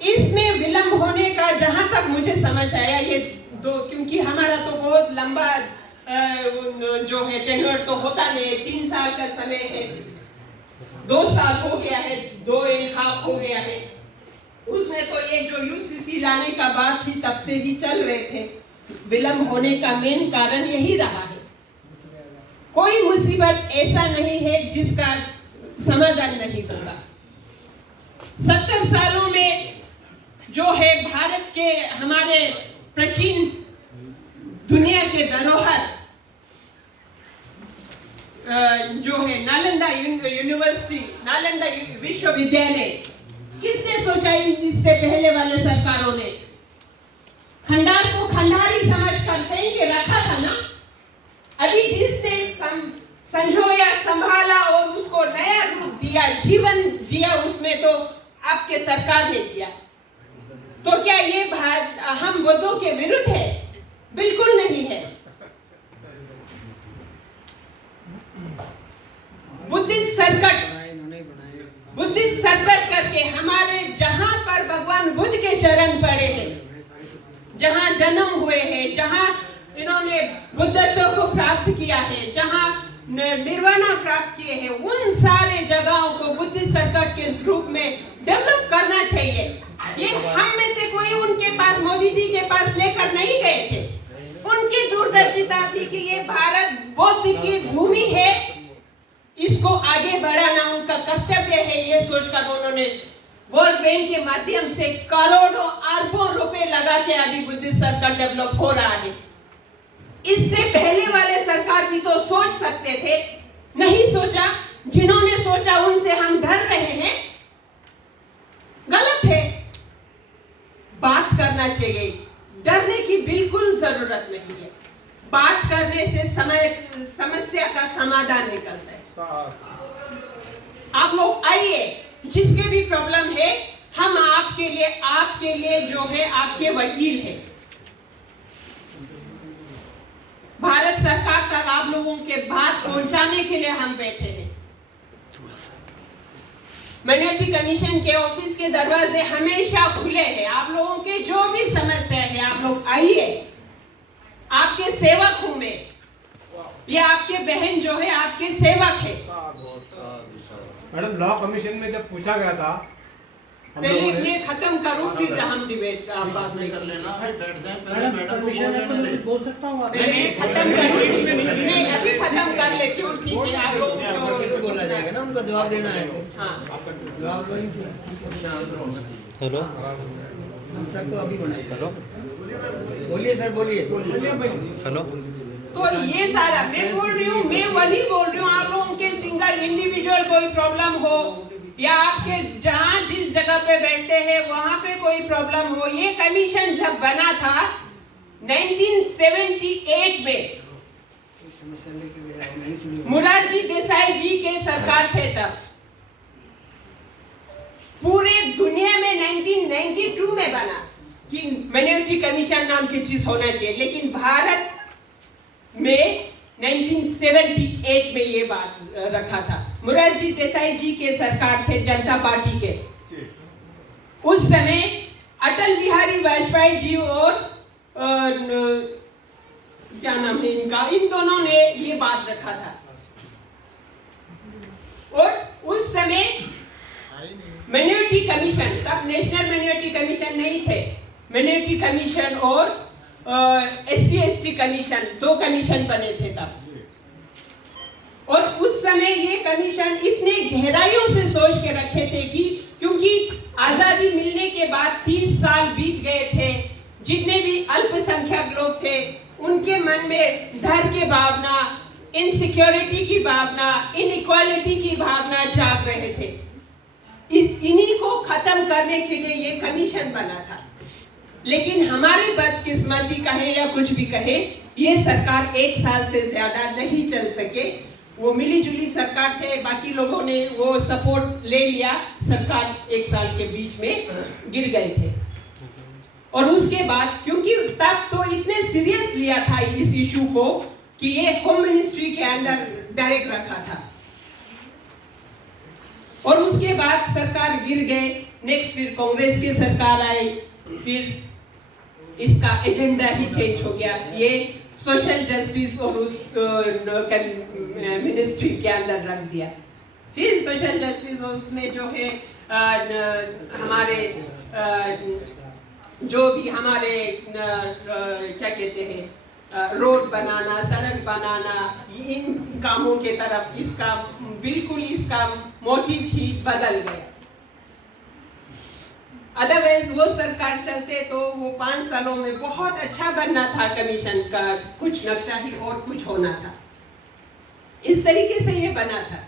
इसमें विलंब होने का जहां तक मुझे समझ आया ये क्योंकि हमारा तो बहुत लंबा जो है टेन्योर तो होता नहीं, 3 साल का समय है, 2 साल हो गया है, 2.5 हो गया है। उसमें तो ये जो यूसीसी लाने का बात ही तब से ही चल रहे थे। विलंब होने का मेन कारण यही रहा है। कोई मुसीबत ऐसा नहीं है जिसका समाधान नहीं होगा। 70 सालों में जो है भारत के हमारे प्राचीन दुनिया के धरोहर जो है नालंदा यूनिवर्सिटी, नालंदा विश्वविद्यालय, किसने सोचा इससे पहले वाले सरकारों ने? खंडार को खंडार ही समझकर फेंक के रखा था ना। अभी जिसने संजोया, संभाला और उसको नया रूप दिया, जीवन दिया, उसमें तो आपके सरकार ने किया। तो क्या ये हम बुद्धों के विरुद्ध है? बिल्कुल नहीं है। बुद्धिस्ट सर्कट करके हमारे जहां पर भगवान बुद्ध के चरण पड़े हैं, जहां जन्म हुए हैं, जहां इन्होंने बुद्धत्व को प्राप्त किया है, जहां निर्वाणा प्राप्त किए हैं, उन सारे जगहों को बुद्धिस्ट सर्कट के रूप में डेवलप करना चाहिए। ये हम में से कोई उनके पास, मोदी जी के पास लेकर नहीं गए थे। उनकी दूरदर्शिता थी कि ये भारत बौद्ध की भूमि है, इसको आगे बढ़ाना उनका कर्तव्य है। ये सोचकर उन्होंने वर्ल्ड बैंक के माध्यम से करोड़ों अरबों रुपए लगा के अभी बुद्धिस्ट सर्कल डेवलप हो रहा है। इससे पहले वाले सरकार भी तो सोच सकते थे, नहीं सोचा। जिन्होंने सोचा उनसे हम डर रहे हैं, गलत है। बात करना चाहिए, डरने की बिल्कुल जरूरत नहीं है। बात करने से समस्या का समाधान निकलता है। आप लोग आइए, जिसके भी प्रॉब्लम है, हम आपके लिए जो है आपके वकील हैं। भारत सरकार तक आप लोगों के बात पहुंचाने के लिए हम बैठे हैं। माइनॉरिटी कमीशन के ऑफिस के दरवाजे हमेशा खुले हैं। आप लोगों के जो भी समस्या है, आप लोग आइए, आपके सेवक हूं मैं। ये आपके बहन जो है आपके सेवक है। मैडम, लॉ कमीशन में जब पूछा गया था, पहले मैं खत्म करूं, फिर हम डिबेट आप बात नहीं कर लेना। बोल सकता हूँ, पहले खत्म करूं, मैं अभी खत्म कर लेती हूँ, ठीक है? आप लोग बोला जाएगा ना, उनका जवाब देना है। हाँ, जवाब वहीं से। हेलो, हम सर को अभी बना। हेलो, बोलिए सर, बोलिए। हेलो। तो ये सारा मैं बोल रही हूँ, मैं वही बोल रही हूँ। आप लोगों के सिंगल इंडिविजुअल कोई प्रॉब्लम हो, या आपके जहाँ जिस जगह पे बैठते हैं वहां पे कोई प्रॉब्लम हो, ये कमीशन जब बना था 1978 में, मुरारजी देसाई जी के सरकार थे तब। पूरे दुनिया में 1992 में बना कि माइनॉरिटी कमीशन नाम की चीज होना चाहिए, लेकिन भारत में 1978 में ये बात रखा था। मुरारजी देसाई जी के सरकार थे, जनता पार्टी के। उस समय अटल बिहारी वाजपेयी जी और क्या नाम है इनका, इन दोनों ने ये बात रखा था। और उस समय माइनॉरिटी कमीशन, तब नेशनल माइनॉरिटी कमीशन नहीं थे, माइनॉरिटी कमीशन और SC/ST कमीशन, 2 कमीशन बने थे तब। और उस समय ये कमीशन इतने गहराइयों से सोच के रखे थे कि क्योंकि आजादी मिलने के बाद 30 साल बीत गए थे, जितने भी अल्पसंख्यक लोग थे उनके मन में डर की भावना, इनसिक्योरिटी की भावना, इनइक्वालिटी की भावना जाग रहे थे। इन्हीं को खत्म करने के लिए ये कमीशन बना था। लेकिन हमारी बदकिस्मती कहे या कुछ भी कहे, ये सरकार 1 साल से ज्यादा नहीं चल सके। वो मिली जुली सरकार थे, बाकी लोगों ने वो सपोर्ट ले लिया, सरकार 1 साल के बीच में गिर गए थे। और उसके बाद क्योंकि तब तो इतने सीरियस लिया था इस इशू को कि ये होम मिनिस्ट्री के अंदर डायरेक्ट रखा था। और उसके बाद सरकार गिर गए, नेक्स्ट फिर कांग्रेस की सरकार आई, फिर इसका एजेंडा ही चेंज हो गया, ये सोशल जस्टिस और उस मिनिस्ट्री के अंदर रख दिया। फिर सोशल जस्टिस और उसमें जो है हमारे जो भी हमारे क्या कहते हैं रोड बनाना, सड़क बनाना, इन कामों के तरफ इसका बिल्कुल इसका मोटिव ही बदल गया। अदरवाइज वो सरकार चलते तो वो 5 सालों में बहुत अच्छा बनना था, कमीशन का कुछ नक्शा ही और कुछ होना था, इस तरीके से ये बना था।